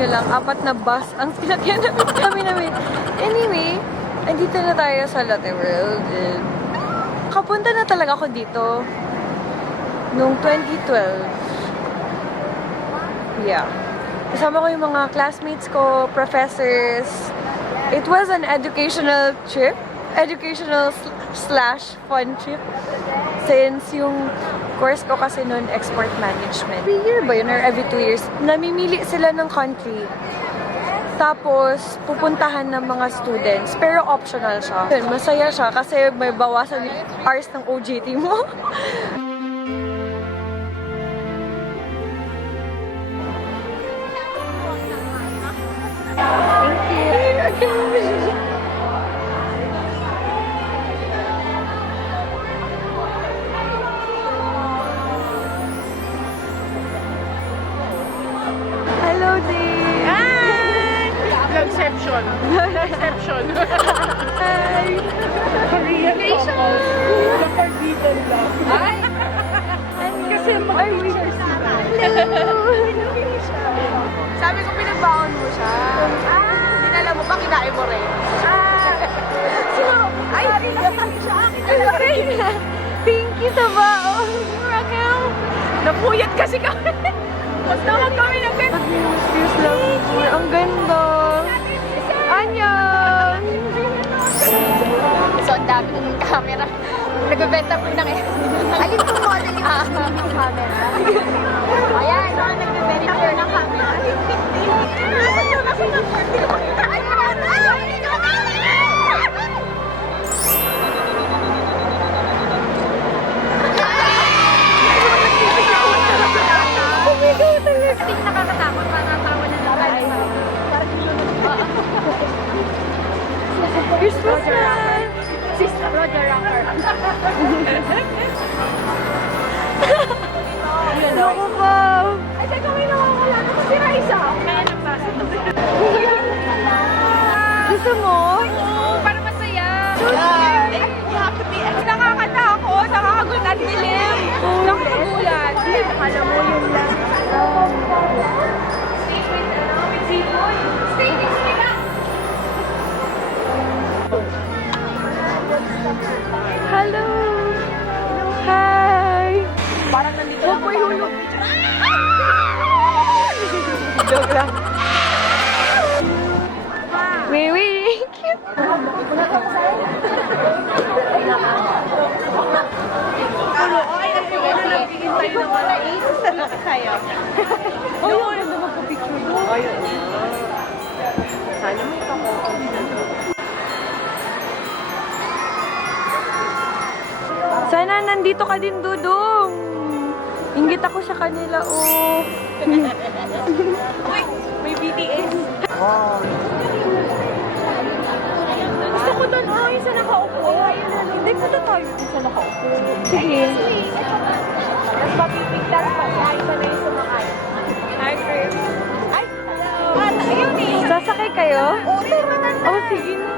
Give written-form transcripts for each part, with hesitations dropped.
nyo lang, 4 na bus ang sinakyan namin. Anyway, andito na tayo sa Lotte World. Kapunta na talaga ako dito noong 2012. Yeah. Kasama ko yung mga classmates ko, professors. It was an educational trip. Educational/fun trip. Since yung course ko kasi noon, export management. Every year ba yun? Or every 2 years? Namimili sila ng country. Tapos, pupuntahan ng mga students. Pero optional siya. Yun, masaya siya kasi may bawasan yung hours ng OJT mo. Thank you. Hello, Dee! Hi! Vlogception. Vlogception. Hi! Korean couple. Nakarbitan lang. Ay! Kasi mag-pictures sila. Hello! Sabi ko, pinagbaon mo siya. Dinala mo pa, kinain mo rin. Ay! Thank you sa baon! Raquel! Napuyat kasi kami. Tawag kami ng best. Excuse lang. Ang ganda! Annyeong! So, ang dami ng camera. Nagbebenta po ng alin pong model yung camera? Ayan, nagbebenta po ng camera. Nakakatakot, nakatawa na lang. Christmas na! Sister Roger Rocker. Naku po! Ay, teka, may nawawala na kasi Raisa. Kaya lang ba? Gusto mo? Oo, para masaya. Nakakatakot, nakakagulat at dilim. Nakakagulat. Alam mo yun lang. Hello! Hi! Parang nandito lang ako. Hulog. Joke lang. Wiwi! Cute! Ay, nagbigintay na wala. Kaya. Oo, ano magpa-picture doon? Ayun. Sana may kamokan. Sana nandito ka din, Dudong. Inggit ako sa kanila, oh. Uy, may BTS. Gusto ko doon, oh, yung sa nakaupo. Hindi ko na tayo yung sa nakaupo. Sige. Tapos mapipigtas pa siya. Isa na yung sumakay. Hi, Chris. Ay, hello. Ayun eh. Sasakay kayo? Oo, tara na. Oh, sige na.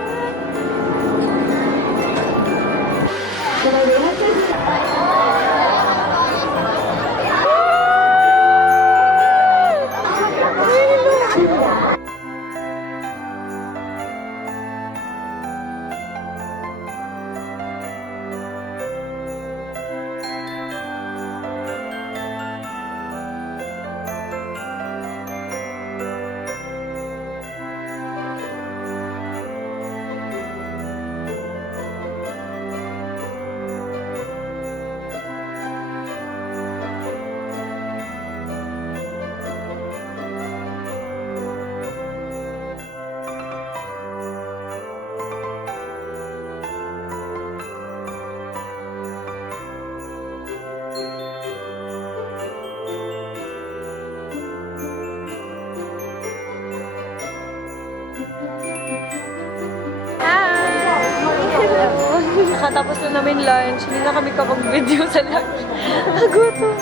Nakatapos na namin lunch. Hindi na kami kapag-video sa lunch. Nagutom.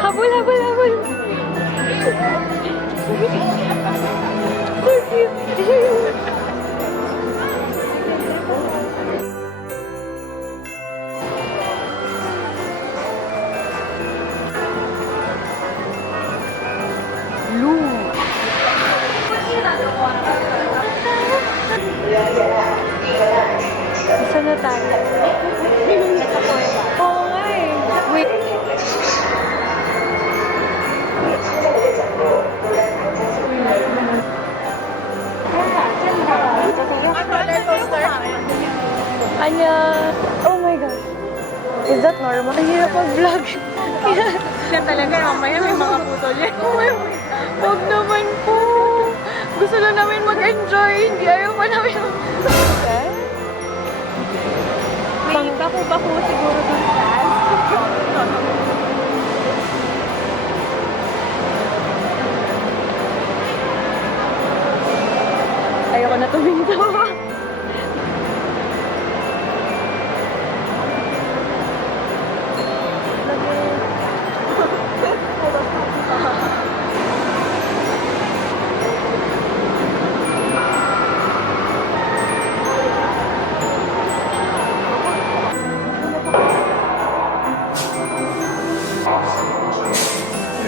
Habol, habol, habol. So cute. tayo. Ito po eh. Oo nga eh. Wait. Anya. Oh my gosh. Is that normal? Ang hirap mag-vlog. Siya talaga, mamaya may mga puto niya. Huwag naman po. Gusto lang namin mag-enjoy. Hindi ayaw pa namin mag-enjoy. May baku-baku siguro dun sa Ayoko na tuminto.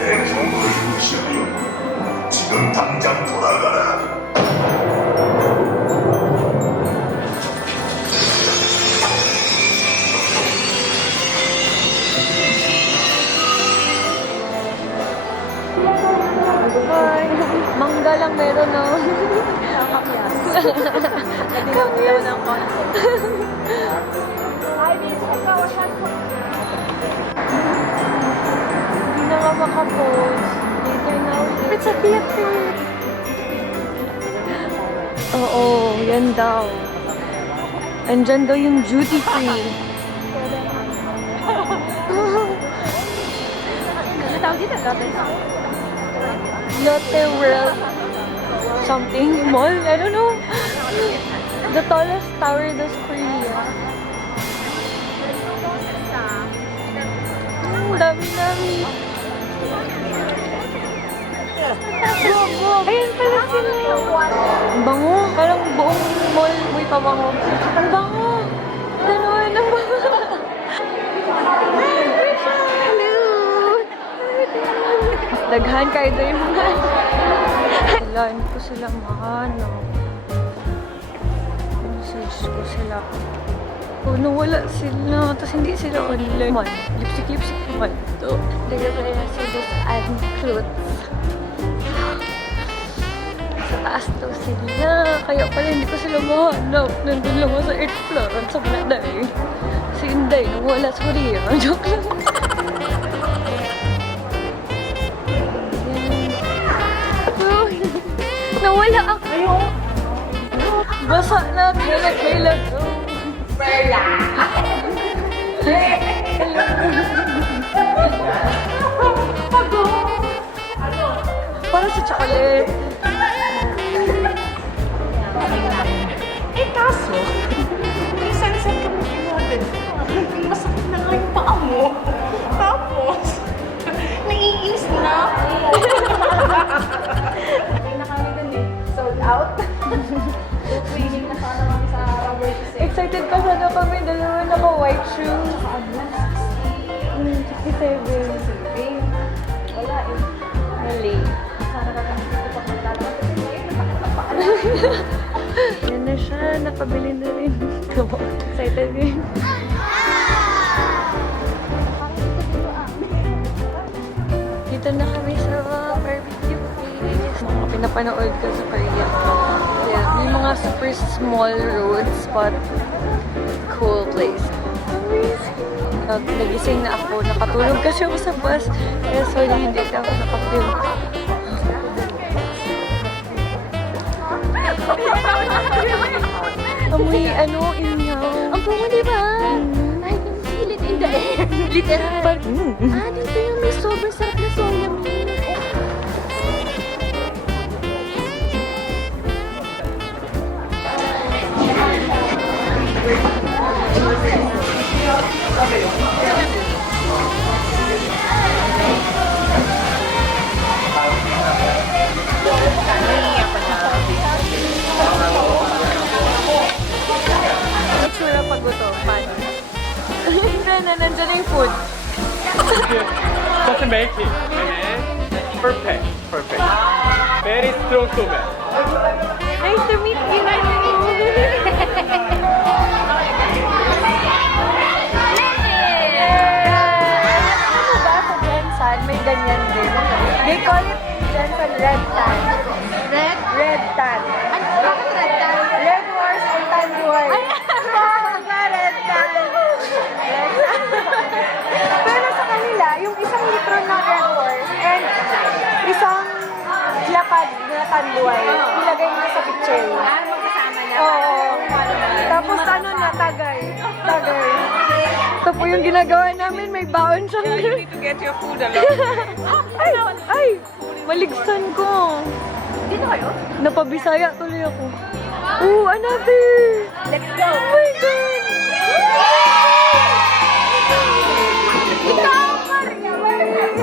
내 경고를 무시하여 지금 당장 돌아가라. Hi. Mangga lang meron no. Kamyas ng konti. Ay, may kawasan ko. Hindi na nga makapost. Later na ulit. It's a theater. Oo, yan daw. Andyan daw yung duty free. Ano tawag dito? Lotte World something mall. I don't know. The tallest tower in Korea. Dami-dami. Ayan pala sila. Ang bango. Parang buong mall may pabango. Ang bango. Ganon. Ang bango. Hello. Daghan kayo doon yung mga sila. Hindi ko sila mahanap. Message ko sila. Oh, nawala sila. Tapos hindi sila online. Man, lipstick man. So, nagagaya sa this and clothes. Sa taas daw sila. Kaya pala hindi ko sila mahanap. Nandun lang ako sa 8th floor. Sa Baladay. Si Inday, nawala sa Korea. Joke lang. Nawala ako. Basa na. Kailan. Para sa chocolate. Eh kaso, may sunset ka mo in-order. Masakit na nga yung paa mo. Tapos, naiinis na ako. Ay, na kami dun eh. Sold out. Waiting na sana kami sa rubber to say. Excited pa sana kami. Dalawa naka-white shoes. 67. Wala eh. Mali. Sana ka kami dito pa maglalabas. Kasi ngayon, nakakapaan na. Yan na siya. Napabili na rin. Excited din. Dito na kami sa barbecue place. Mga pinapanood ko sa Korea. Yeah, may mga super small roads but cool place. Amazing. Nagising na ako. Nakatulog kasi ako sa bus. Kaya sorry, hindi ako nakapil. Amoy, inyaw. Ang bungo, di ba? I can feel it in the air. Literal. Dito yung may sobrang sarap na soya milk. Itsura pag gutom. Paano? Nandiyan na yung food. Just make it. Perfect. Perfect. Very strong tomato. Nice to meet you. ganyan din. They call it Jensen red tan. Red? Red tan. Ano? Bakit red tan? Red horse or tan boy. Red tan. Red tan. Pero sa kanila, yung isang litro ng red horse and isang lapad na tan boy, ilagay nila sa picture. Magkasama na. Oo. Tapos ano na, tagay. Tagay. Ito po yung ginagawa namin, may baon siyang... You need to get your food along. Ay! Maligsan ko. Dito kayo? Napabisaya tuloy ako. Ooh, another! Let's go! Oh my God! Ikaw, Maria!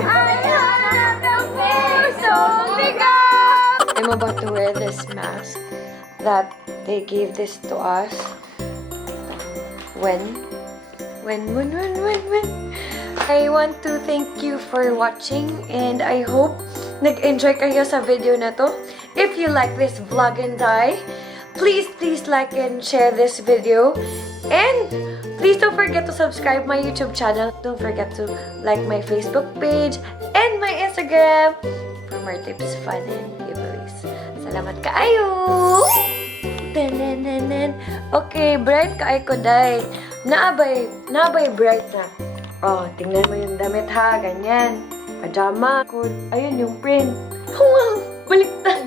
I have the puso bigat! I'm about to wear this mask that they gave this to us when I want to thank you for watching and I hope nag-enjoy kayo sa video na to. If you like this vlog and please like and share this video and please don't forget to subscribe my YouTube channel. Don't forget to like my Facebook page and my Instagram for more tips, fun, and giveaways. Salamat kaayo! Tanananan. Okay, bright kaay ko, day. Naabay bright na. Oh, tingnan mo yung damit ha, ganyan. Pajama. Ayun yung print. Wow, baliktad.